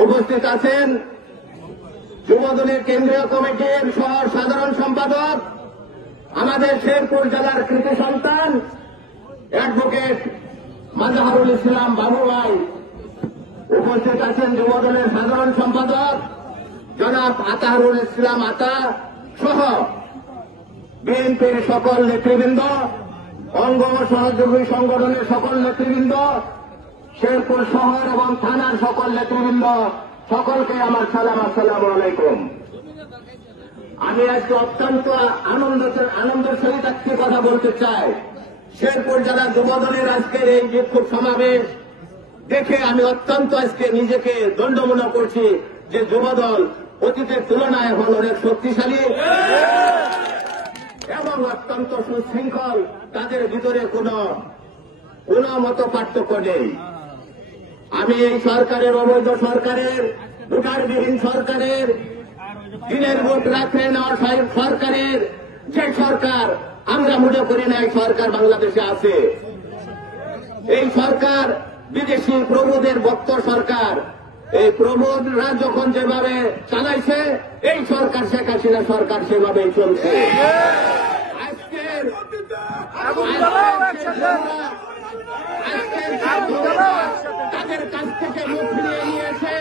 উপস্থিত আছেন যুবদলের কেন্দ্রীয় কমিটির সহ সাধারণ সম্পাদক, আমাদের শেরপুর জেলার কৃতি সন্তান অ্যাডভোকেট মাজাহারুল ইসলাম বাবু ভাই। উপস্থিত আছেন যুবদলের সাধারণ সম্পাদক জনাব আতাহারুল ইসলাম আতা সহ বিএনপির সকল নেতৃবৃন্দ, অঙ্গ ও সহযোগী সংগঠনের সকল নেতৃবৃন্দ, শেরপুর শহর এবং থানার সকল নেতৃবৃন্দ, সকলকে আমার সালাম। আসসালামু আলাইকুম। আমি আজকে অত্যন্ত আনন্দের সহিত আজকে কথা বলতে চাই। শেরপুর জেলা যুবদলের আজকের এই বিক্ষোভ সমাবেশ দেখে আমি অত্যন্ত আজকে নিজেকে দণ্ডমনা করছি যে যুবদল অতীতের তুলনায় এখন অনেক শক্তিশালী এবং অত্যন্ত সুশৃঙ্খল। তাদের ভিতরে কোনো মত পার্থক্য নেই। আমি এই সরকারের, অবৈধ সরকারের, ভোটারবিহীন সরকারের, দিনের ভোট রাখে নেওয়া সরকারের যে সরকার আমরা মনে করি না এই সরকার বাংলাদেশে আছে। এই সরকার বিদেশি প্রভুদের ভক্ত সরকার। এই প্রভুরা যখন যেভাবে চালাইছে এই সরকার, শেখ হাসিনা সরকার সেভাবেই চলছে। তাদের কাছ থেকে মুখ ফিরিয়ে নিয়েছে